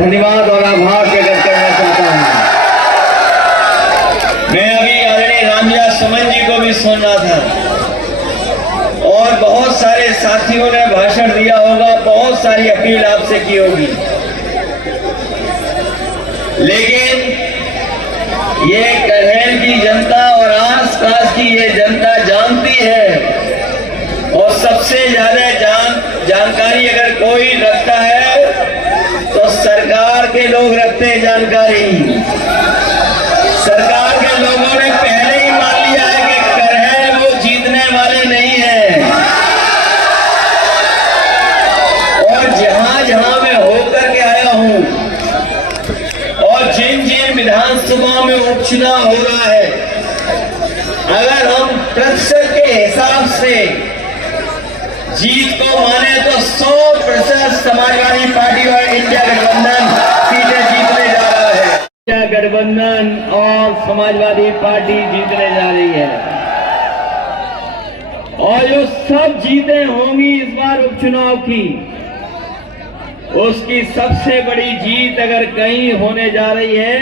धन्यवाद और आभार प्रकट करना चाहता हूँ। मैं अभी आदरणीय रामविलास सुमन जी को भी सुन रहा था और बहुत सारे साथियों ने भाषण दिया होगा, बहुत सारी अपील आपसे की होगी, लेकिन ये करहल की जनता और आसपास की ये जनता जानती है और सबसे ज्यादा जानकारी अगर कोई रखता है तो सरकार के लोग रखते हैं जानकारी। सरकार के लोगों ने पहले ही मान लिया है कि करहल वो जीतने वाले नहीं है। और जहां जहां मैं होकर के आया हूं और जिन जिन विधानसभा में उपचुनाव हो रहा है, अगर हम प्रतिशत के हिसाब से जीत को माने तो 100% समाजवादी पार्टी और इंडिया गठबंधन सीटें जीतने जा रहा है। इंडिया गठबंधन और समाजवादी पार्टी जीतने जा रही है और जो सब जीतें होंगी इस बार उपचुनाव की, उसकी सबसे बड़ी जीत अगर कहीं होने जा रही है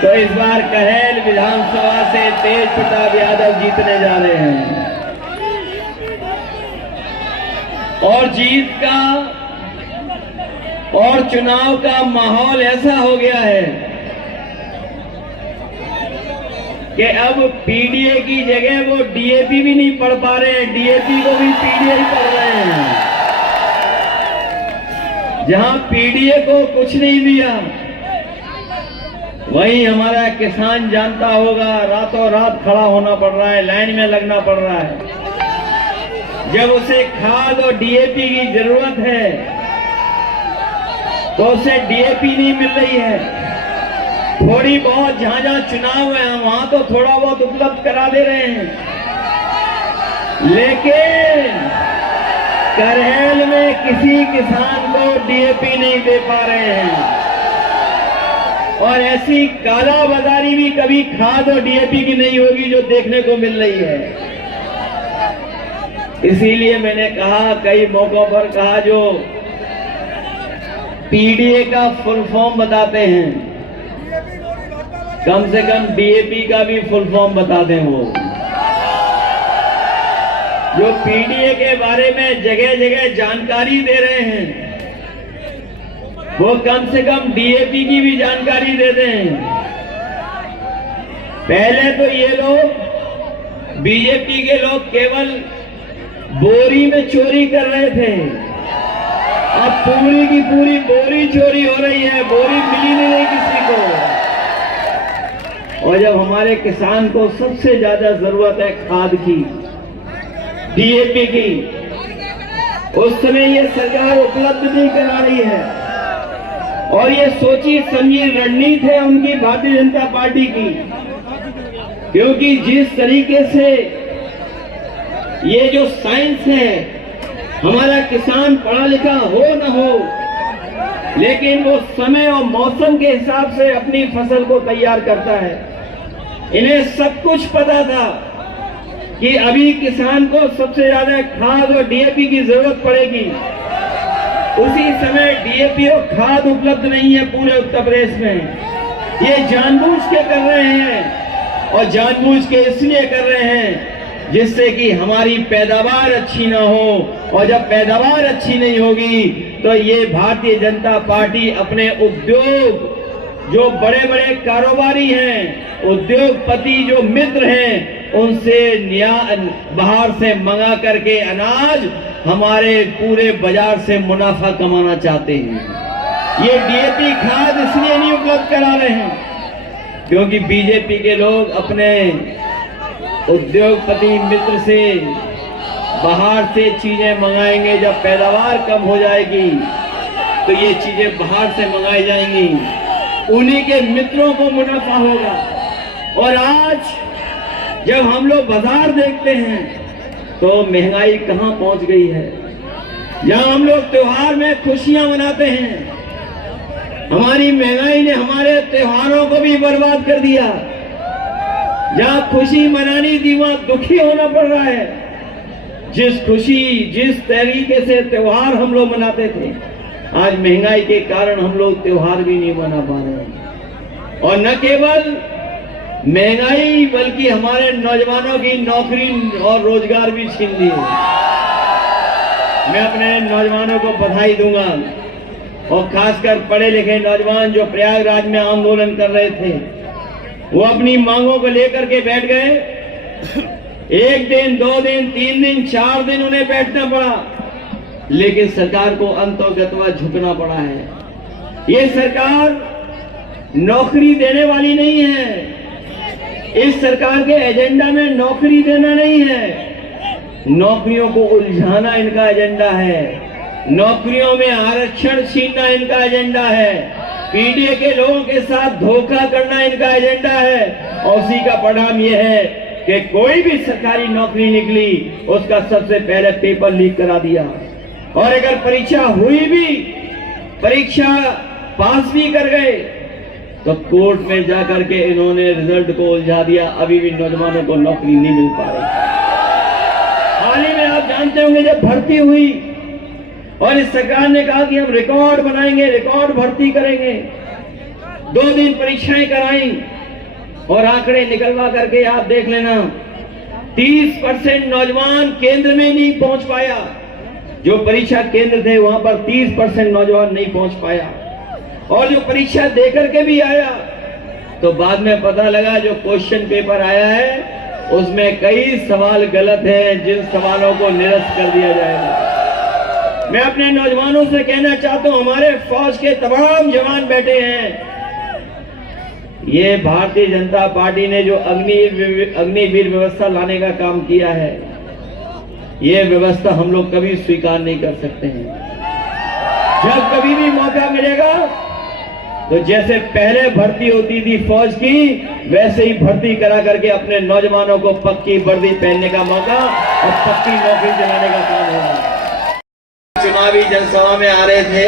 तो इस बार करहल विधानसभा से तेज प्रताप यादव जीतने जा रहे हैं। और जीत का और चुनाव का माहौल ऐसा हो गया है कि अब पीडीए की जगह वो डीएपी भी नहीं पढ़ पा रहे हैं, डीएपी को भी पीडीए ही पढ़ रहे हैं। जहां पीडीए को कुछ नहीं दिया, वहीं हमारा किसान जानता होगा रातों रात खड़ा होना पड़ रहा है, लाइन में लगना पड़ रहा है। जब उसे खाद और डीएपी की जरूरत है तो उसे डीएपी नहीं मिल रही है। थोड़ी बहुत जहां जहां चुनाव है वहां तो थोड़ा बहुत उपलब्ध करा दे रहे हैं, लेकिन करहल में किसी किसान को डीएपी नहीं दे पा रहे हैं। और ऐसी कालाबाजारी भी कभी खाद और डीएपी की नहीं होगी जो देखने को मिल रही है। इसीलिए मैंने कहा, कई मौकों पर कहा, जो पीडीए का फुल फॉर्म बताते हैं, कम से कम डीएपी का भी फुल फॉर्म बता दें। वो जो पीडीए के बारे में जगह जगह जानकारी दे रहे हैं, वो कम से कम डीएपी की भी जानकारी दे दें। पहले तो ये लोग बीजेपी के लोग केवल बोरी में चोरी कर रहे थे, अब पूरी की पूरी बोरी चोरी हो रही है, बोरी मिली नहीं किसी को। और जब हमारे किसान को सबसे ज्यादा जरूरत है खाद की, डीएपी की, उस समय ये सरकार उपलब्ध नहीं करा रही है। और ये सोची समझी रणनीति है उनकी भारतीय जनता पार्टी की, क्योंकि जिस तरीके से ये जो साइंस है, हमारा किसान पढ़ा लिखा हो न हो, लेकिन वो समय और मौसम के हिसाब से अपनी फसल को तैयार करता है। इन्हें सब कुछ पता था कि अभी किसान को सबसे ज्यादा खाद और डीएपी की जरूरत पड़ेगी। उसी समय डीएपी और खाद उपलब्ध नहीं है पूरे उत्तर प्रदेश में। ये जानबूझ के कर रहे हैं और जानबूझ के इसलिए कर रहे हैं जिससे कि हमारी पैदावार अच्छी ना हो, और जब पैदावार अच्छी नहीं होगी तो ये भारतीय जनता पार्टी अपने उद्योग, जो बड़े बड़े कारोबारी हैं, उद्योगपति जो मित्र हैं, उनसे बाहर से मंगा करके अनाज हमारे पूरे बाजार से मुनाफा कमाना चाहते हैं। ये डीएपी खाद इसलिए नहीं उपलब्ध करा रहे हैं क्योंकि बीजेपी के लोग अपने उद्योगपति मित्र से बाहर से चीजें मंगाएंगे। जब पैदावार कम हो जाएगी तो ये चीजें बाहर से मंगाई जाएंगी, उन्हीं के मित्रों को मुनाफा होगा। और आज जब हम लोग बाजार देखते हैं तो महंगाई कहां पहुंच गई है। जहां हम लोग त्योहार में खुशियां मनाते हैं, हमारी महंगाई ने हमारे त्योहारों को भी बर्बाद कर दिया। जहां खुशी मनानी थी वहां दुखी होना पड़ रहा है। जिस तरीके से त्योहार हम लोग मनाते थे, आज महंगाई के कारण हम लोग त्योहार भी नहीं मना पा रहे हैं। और न केवल महंगाई बल्कि हमारे नौजवानों की नौकरी और रोजगार भी छीन लिए। मैं अपने नौजवानों को बधाई दूंगा और खासकर पढ़े लिखे नौजवान जो प्रयागराज में आंदोलन कर रहे थे, वो अपनी मांगों को लेकर के बैठ गए। 1 दिन, 2 दिन, 3 दिन, 4 दिन उन्हें बैठना पड़ा, लेकिन सरकार को अंतोगतवा झुकना पड़ा है। ये सरकार नौकरी देने वाली नहीं है। इस सरकार के एजेंडा में नौकरी देना नहीं है, नौकरियों को उलझाना इनका एजेंडा है। नौकरियों में आरक्षण छीनना इनका एजेंडा है। पीडीए के लोगों के साथ धोखा करना इनका एजेंडा है। और उसी का परिणाम यह है कि कोई भी सरकारी नौकरी निकली, उसका सबसे पहले पेपर लीक करा दिया। और अगर परीक्षा हुई भी, परीक्षा पास भी कर गए, तो कोर्ट में जाकर के इन्होंने रिजल्ट को उलझा दिया। अभी भी नौजवानों को नौकरी नहीं मिल पा रही। हाल ही में आप जानते होंगे जब भर्ती हुई और इस सरकार ने कहा कि हम रिकॉर्ड बनाएंगे, रिकॉर्ड भर्ती करेंगे, 2 दिन परीक्षाएं कराई और आंकड़े निकलवा करके आप देख लेना, 30% नौजवान केंद्र में नहीं पहुंच पाया। जो परीक्षा केंद्र थे वहां पर 30% नौजवान नहीं पहुंच पाया। और जो परीक्षा देकर के भी आया, तो बाद में पता लगा जो क्वेश्चन पेपर आया है उसमें कई सवाल गलत हैं, जिन सवालों को निरस्त कर दिया जाएगा। मैं अपने नौजवानों से कहना चाहता हूं, हमारे फौज के तमाम जवान बैठे हैं। ये भारतीय जनता पार्टी ने जो अग्निवीर व्यवस्था लाने का काम किया है, ये व्यवस्था हम लोग कभी स्वीकार नहीं कर सकते हैं। जब कभी भी मौका मिलेगा तो जैसे पहले भर्ती होती थी फौज की, वैसे ही भर्ती करा करके अपने नौजवानों को पक्की वर्दी पहनने का मौका और पक्की नौकरी दिलाने का काम होगा। चुनावी जनसभा में आ रहे थे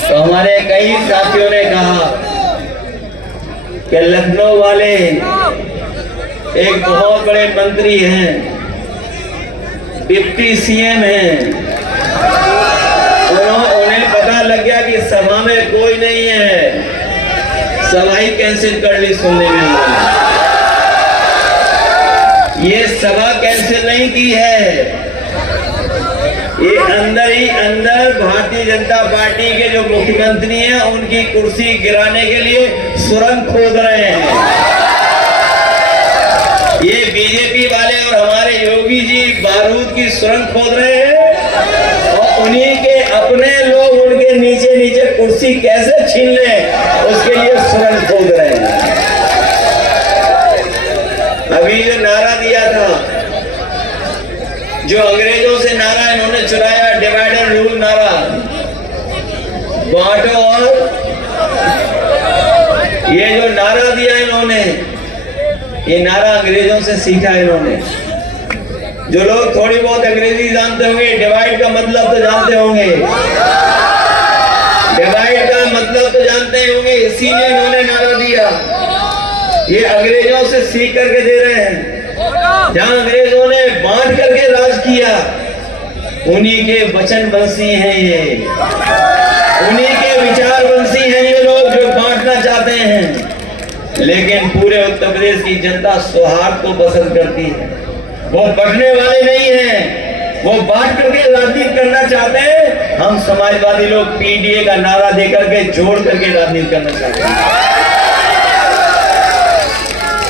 तो हमारे कई साथियों ने कहा कि लखनऊ वाले एक बहुत बड़े मंत्री हैं, डिप्टी सीएम हैं, उन्हें पता लग गया कि सभा में कोई नहीं है, सभा ही कैंसिल कर ली। सुनने में ये सभा कैंसिल नहीं की है, ये अंदर ही अंदर भारतीय जनता पार्टी के जो मुख्यमंत्री हैं उनकी कुर्सी गिराने के लिए सुरंग खोद रहे हैं। ये बीजेपी वाले और हमारे योगी जी बारूद की सुरंग खोद रहे हैं और उन्हीं के अपने लोग उनके नीचे नीचे कुर्सी कैसे छीन लें, उसके लिए सुरंग खोद रहे हैं। अभी जो नारा दिया था, जो अंग्रेजों से नारा इन्होंने चुराया, डिवाइड एंड रूल नारा, बांटो, और ये जो नारा दिया इन्होंने, ये नारा अंग्रेजों से सीखा इन्होंने। जो लोग थोड़ी बहुत अंग्रेजी जानते होंगे, डिवाइड का मतलब तो जानते होंगे, डिवाइड का मतलब तो जानते होंगे, इसीलिए इन्होंने नारा दिया। ये अंग्रेजों से सीख करके दे रहे हैं। जहां अंग्रेजों ने बांट करके राज किया, उन्हीं के वचन बंसी हैं ये, उन्हीं के विचार बंसी हैं ये लोग जो बांटना चाहते हैं। लेकिन पूरे उत्तर प्रदेश की जनता सौहार्द को पसंद करती है, वो बंटने वाले नहीं हैं, वो बांट करके राजनीति करना चाहते हैं। हम समाजवादी लोग पीडीए का नारा देकर के जोड़ करके राजनीति करना चाहते हैं।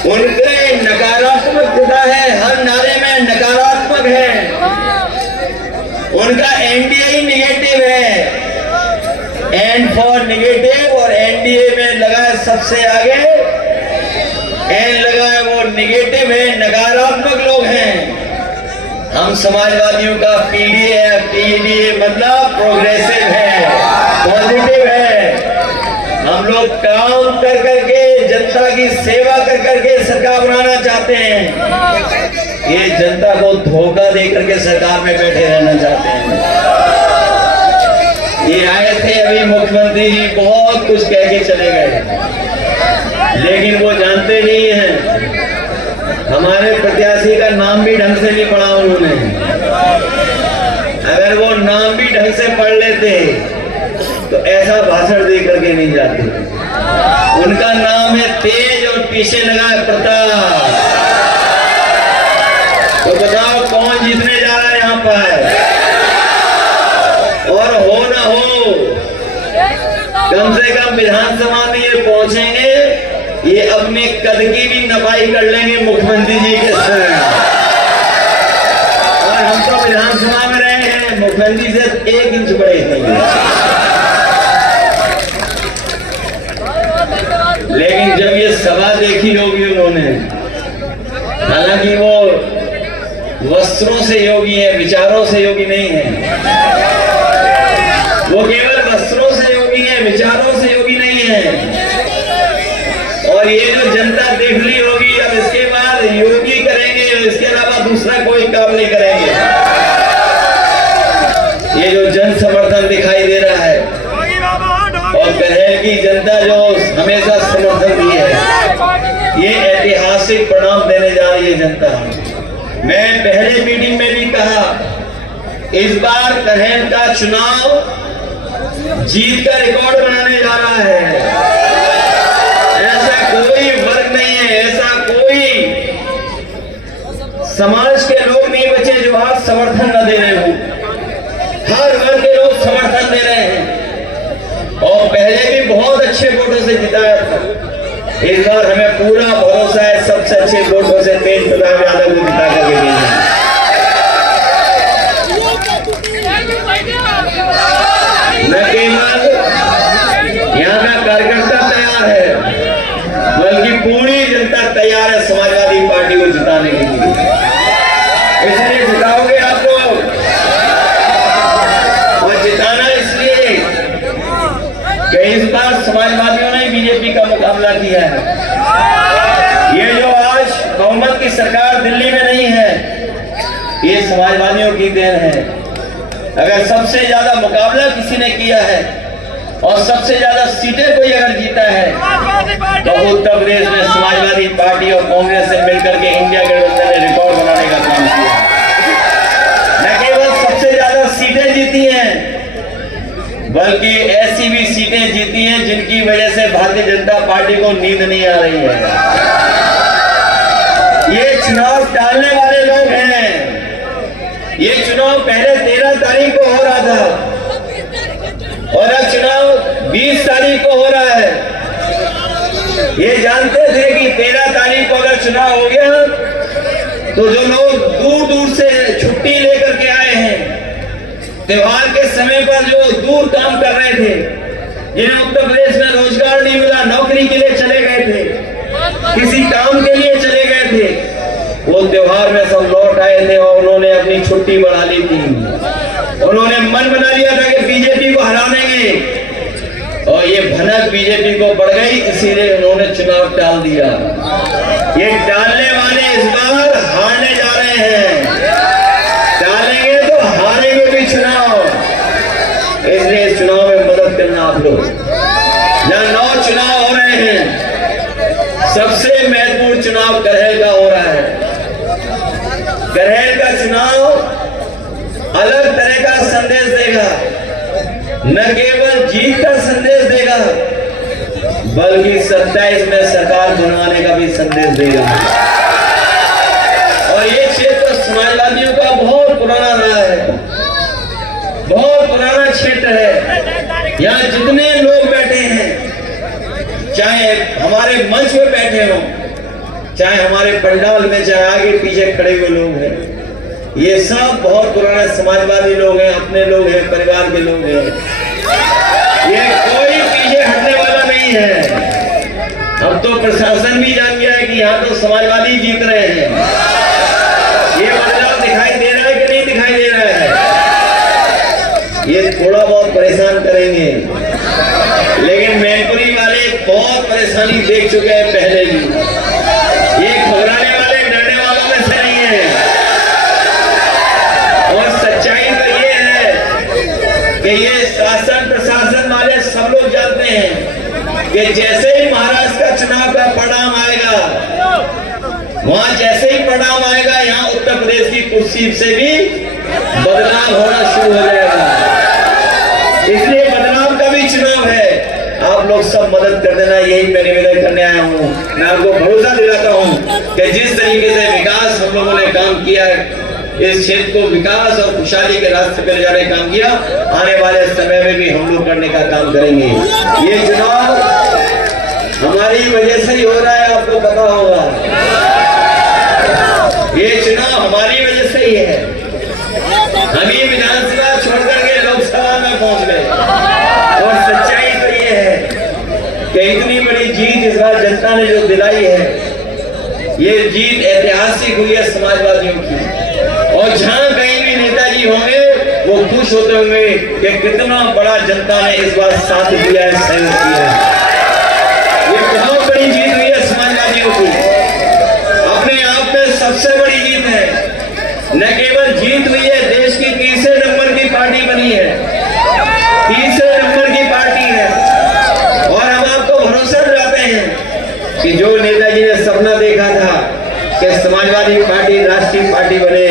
उनके नकारात्मकता है, हर नारे में नकारात्मक है। उनका एनडीए ही निगेटिव है, एन फॉर निगेटिव, और एनडीए में लगा है सबसे आगे, एन लगा है वो निगेटिव है, नकारात्मक लोग हैं। हम समाजवादियों का पीडीए है, पीडीए मतलब प्रोग्रेसिव है, पॉजिटिव है। हम लोग काम कर करके जनता की सेवा कर करके सरकार बनाना चाहते हैं। ये जनता को धोखा दे करके सरकार में बैठे रहना चाहते हैं। ये आए थे अभी मुख्यमंत्री जी, बहुत कुछ कह के चले गए, लेकिन वो जानते नहीं हैं हमारे प्रत्याशी का नाम भी ढंग से नहीं पढ़ा उन्होंने। अगर अगर वो नाम भी ढंग से पढ़ लेते तो ऐसा भाषण दे करके नहीं जाते। उनका नाम है तेज और पीछे लगा है प्रताप। तो बताओ कौन जीतने जा रहा है यहाँ पर? और हो ना हो, कम से कम विधानसभा में ये पहुंचेंगे, ये अपने कद की भी नपाई कर लेंगे मुख्यमंत्री जी के साथ। और हम तो विधानसभा में रहे हैं, मुख्यमंत्री से 1 इंच बड़े हैं। लेकिन जब ये सभा देखी होगी उन्होंने, हालांकि वो वस्त्रों से योगी है, विचारों से योगी नहीं है। वो केवल वस्त्रों से योगी है, विचारों से योगी नहीं है। और ये जो जनता देख ली होगी, अब इसके बाद योगी करेंगे, इसके अलावा दूसरा कोई काम नहीं करेंगे। ये जो जन समर्थन दिखाई दे रहा है और कन्हैया की जनता जो हमेशा समर्थन दी है, ये ऐतिहासिक परिणाम देने जा रही है जनता। मैं पहले मीटिंग में भी कहा, इस बार कन्हैया का चुनाव जीत का रिकॉर्ड बनाने जा रहा है। ऐसा कोई वर्ग नहीं है, ऐसा कोई समाज के लोग नहीं बचे जो आज समर्थन न दे रहे हो। हर वर्ग के लोग समर्थन दे रहे हैं और पहले भी बहुत अच्छे वोटों से जिताया था। इस बार हमें पूरा भरोसा है, सबसे अच्छे वोटों से तेज प्रताप यादव को जिता करके भेजना। न केवल यहाँ का कार्यकर्ता तैयार है, बल्कि पूरी जनता तैयार है समाजवादी पार्टी को जिताने के लिए। इसलिए जिताओगे आप लोग, और जिताना इसलिए कि इस बार समाजवादियों ने बीजेपी का मुकाबला किया है। ये जो आज बहुमत की सरकार दिल्ली में नहीं है, ये समाजवादियों की देन है। अगर सबसे ज्यादा मुकाबला किसी ने किया है और सबसे ज्यादा सीटें कोई अगर जीता है तो उत्तर प्रदेश में समाजवादी पार्टी और कांग्रेस से मिलकर के इंडिया गठबंधन ने रिकॉर्ड बनाने का काम किया। न केवल सबसे ज्यादा सीटें जीती हैं, बल्कि ऐसी भी सीटें जीती हैं जिनकी वजह से भारतीय जनता पार्टी को नींद नहीं आ रही है। ये चुनाव टालने वाले लोग हैं। ये चुनाव पहले 13 तारीख को हो रहा था और अब चुनाव 20 तारीख को हो रहा है। ये जानते थे कि 13 तारीख को अगर चुनाव हो गया तो जो लोग दूर दूर से छुट्टी लेकर के आए हैं, त्योहार के समय पर जो दूर काम कर रहे थे, जिन्हें उत्तर प्रदेश में रोजगार नहीं मिला, नौकरी के लिए चले गए थे, किसी काम के लिए चले गए थे, वो त्योहार में सब लौट आए थे और उन्होंने अपनी छुट्टी बढ़ा ली थी। उन्होंने मन बना लिया था कि बीजेपी को हरा देंगे और ये भनक बीजेपी को बढ़ गई, इसीलिए उन्होंने चुनाव टाल दिया। ये टालने वाले इस बार हारने जा रहे हैं। टालेंगे तो हारेंगे भी चुनाव। इसलिए इस चुनाव में मदद करना आप लोग। जहां 9 चुनाव हो रहे हैं, सबसे महत्वपूर्ण चुनाव कन्हैया का हो रहा है। कन्हैया का चुनाव अलग तरह का संदेश देगा, न केवल जीत का संदेश देगा, बल्कि 27 में सरकार बनवाने का भी संदेश देगा। और ये क्षेत्र समाजवादियों का बहुत पुराना रहा है, बहुत पुराना क्षेत्र है। यहाँ जितने लोग बैठे हैं, चाहे हमारे मंच में बैठे हों, चाहे हमारे पंडाल में, चाहे आगे पीछे खड़े हुए लोग हैं, ये सब बहुत पुराने समाजवादी लोग हैं, अपने लोग हैं, परिवार के लोग हैं। ये कोई पीछे हटने वाला नहीं है। अब तो प्रशासन भी जान गया है कि यहाँ तो समाजवादी जीत रहे हैं। ये बदलाव दिखाई दे रहा है कि नहीं दिखाई दे रहा है? ये थोड़ा बहुत परेशान करेंगे, लेकिन मैनपुरी वाले बहुत परेशानी देख चुके हैं पहले भी। ये घबराने वाले, डरने वालों में से नहीं है। और सच्चाई तो ये है कि ये शासन प्रशासन वाले सब लोग जानते हैं कि जैसे ही महाराष्ट्र का चुनाव का परिणाम आएगा, वहां जैसे ही परिणाम आएगा, यहाँ उत्तर प्रदेश की कुर्सी से भी बदलाव होना शुरू हो जाएगा। इसलिए बदलाव का भी चुनाव है। आप लोग सब मदद कर देना, यही मैं निवेदन करने आया हूँ। मैं आपको भरोसा दिलाता हूँ कि जिस तरीके से विकास हम लोगों ने काम किया है, इस क्षेत्र को विकास और खुशहाली के रास्ते पर ले जाने का काम किया, आने वाले समय में भी हम लोग करने का काम करेंगे। ये चुनाव हमारी वजह से ही हो रहा है, आपको पता होगा। ये चुनाव हमारी वजह से ही है। हम ही विधानसभा छोड़कर के लोकसभा में पहुंच गए, और सच्चाई तो ये है कि इतनी बड़ी जीत इस बार जनता ने जो दिलाई है, ये जीत ऐतिहासिक हुई है समाजवादियों की। और जहां कहीं भी नेताजी होंगे वो खुश होते होंगे कि कितना बड़ा जनता ने इस बार साथ दिया है, सहयोग किया है। ये बहुत बड़ी जीत हुई है समाजवादियों की, अपने आप में सबसे बड़ी जीत है। न केवल जीत हुई है, देश की तीसरे नंबर की पार्टी बनी है, तीसरे नंबर की पार्टी है। और हम आपको भरोसा दिलाते हैं कि जो नेताजी ने सपना देखा था कि समाजवादी पार्टी राष्ट्रीय पार्टी बने,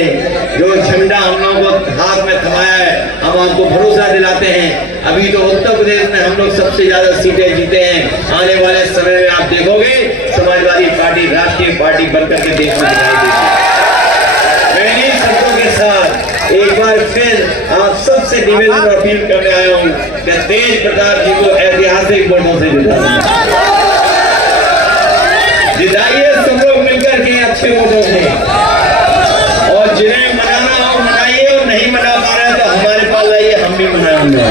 जो झंडा हम लोगों को हाथ में थमाया है, हम आपको भरोसा दिलाते हैं। अभी तो उत्तर प्रदेश में हम लोग सबसे ज्यादा सीटें जीते हैं। आने वाले समय में आप देखोगे समाजवादी पार्टी राष्ट्रीय पार्टी बनकर के देश में दिखाई देगी। मैं इन्हीं शब्दों के साथ एक बार फिर आप सबसे निवेदन और अपील करने आया हूँ कि तेज प्रताप जी को ऐतिहासिक वोटों से जिताइए, सब लोग मिलकर के अच्छे वोटों से। और जिन्हें मनाना हो मनाइए, और नहीं मना पा रहे तो हमारे पास आइए, हम भी मनाएंगे।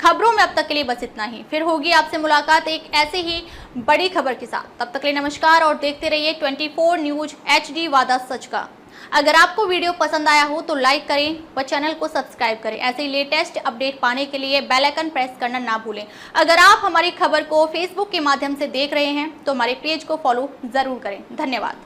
खबरों में अब तक के लिए बस इतना ही। फिर होगी आपसे मुलाकात एक ऐसी ही बड़ी खबर के साथ। तब तक के लिए नमस्कार और देखते रहिए 24 न्यूज HD, वादा सच का। अगर आपको वीडियो पसंद आया हो तो लाइक करें व चैनल को सब्सक्राइब करें। ऐसे ही लेटेस्ट अपडेट पाने के लिए बेल आइकन प्रेस करना ना भूलें। अगर आप हमारी खबर को फेसबुक के माध्यम से देख रहे हैं तो हमारे पेज को फॉलो जरूर करें। धन्यवाद।